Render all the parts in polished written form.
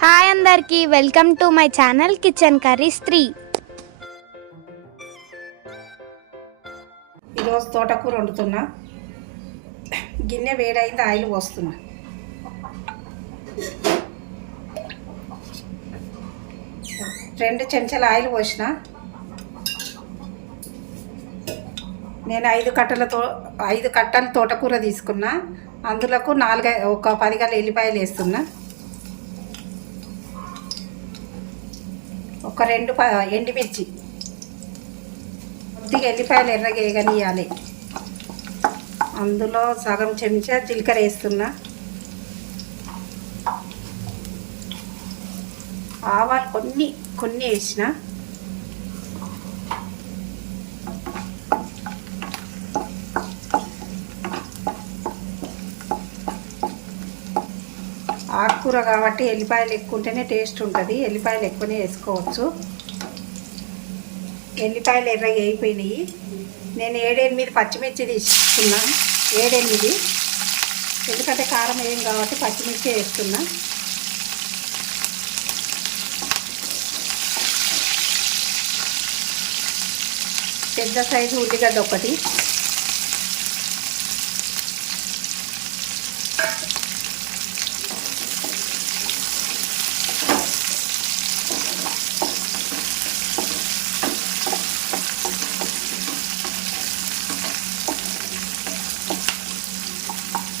Hi అందరికీ, welcome to my channel kitchen curries 3. ఈరోజు తోటకూర వండుతున్నా. గిన్నె వేడైంది, ఆయిల్ పోస్తున్నా. రెండు చెంచాల ఆయిల్ పోసిన. నేను 5 కట్టలు తోటకూర తీసుకున్నా. అందులోకి 10 గల ఎల్లిపాయలు వేస్తున్నా. ఒక 2 ఎండుమిర్చి. కొద్దిగా ఎల్లిపాయలు ఎర్రగా వేగనియాలి. అందులో సగం చెంచా జీలకర్ర వేస్తున్నా. ఆవాలు కొన్ని వేసిన. ఆకుకూర కాబట్టి ఎల్లిపాయలు ఎక్కువ ఉంటేనే టేస్ట్ ఉంటుంది. ఎల్లిపాయలు ఎక్కువనే వేసుకోవచ్చు. ఎల్లిపాయలు ఎర్రగా అయిపోయినాయి. నేను 7-8 పచ్చిమిర్చి తీసుకున్నా. 7-8, ఎందుకంటే కారం ఏం కాబట్టి పచ్చిమిర్చి వేస్తున్నా. పెద్ద సైజు ఉల్లిగడ్డ ఒకటి.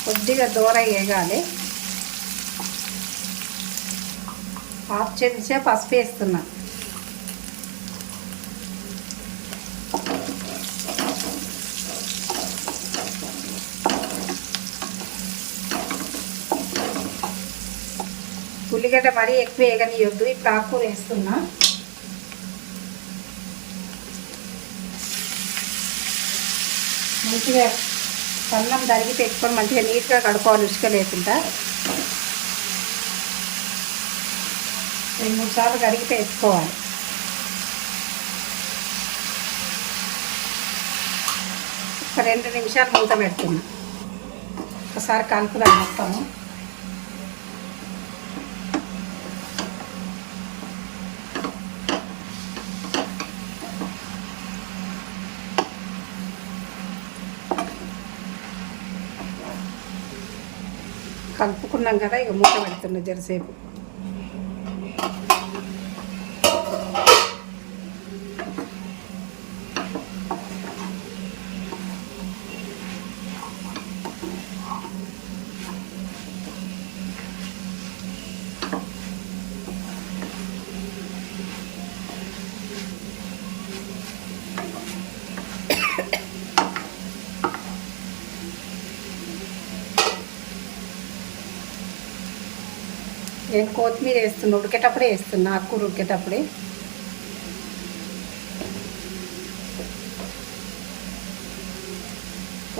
కొద్దిగా దూర వేగాలి. 1/2 చెంచా పసుపు వేస్తున్నా. ఉల్లిగడ్డ మరీ ఎక్కువ వేగనియొద్దు. ఇప్పుడు ఆకుకూర వేస్తున్నా. మంచిగా అన్నం తరిగి పెట్టుకొని మంచిగా నీట్గా కడుక్కోవాలి. ఉసుక లేకుండా 2-3 సార్లు కడిగి వేసుకోవాలి. ఒక 2 నిమిషాలు మూత పెడుతున్నా. ఒకసారి కలుపుదాం మొత్తము. కలుపుకున్నాం కదా, ఇక మూత పెడుతున్నా జరసేపు. నేను కొత్తిమీర వేస్తున్నా. ఉడికేటప్పుడే వేస్తున్నా. ఆకుకూర ఉడికేటప్పుడే.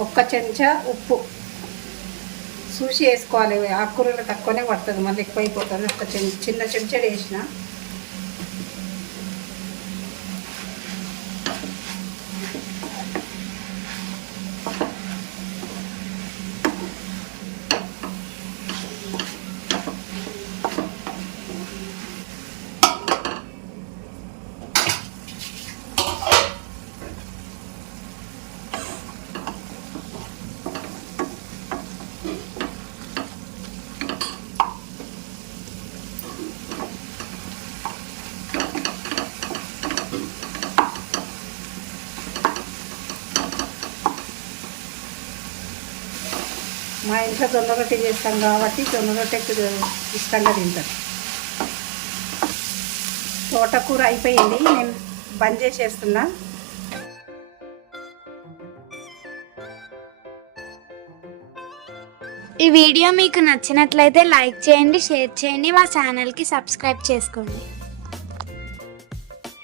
ఒక్క చెంచా ఉప్పు చూసి వేసుకోవాలి. ఆకుకూరలో తక్కువనే పడుతుంది, మళ్ళీ ఎక్కువ అయిపోతుంది. ఒక చిన్న చెంచాడు వేసిన. మా ఇంట్లో జొన్న రొట్టె చేస్తాం కాబట్టి జొన్న రొట్టె ఇష్టంగా తింటారు. తోటకూర అయిపోయింది, నేను బంద్ చేసేస్తున్నా. ఈ వీడియో మీకు నచ్చినట్లయితే లైక్ చేయండి, షేర్ చేయండి, మా ఛానల్కి సబ్స్క్రైబ్ చేసుకోండి.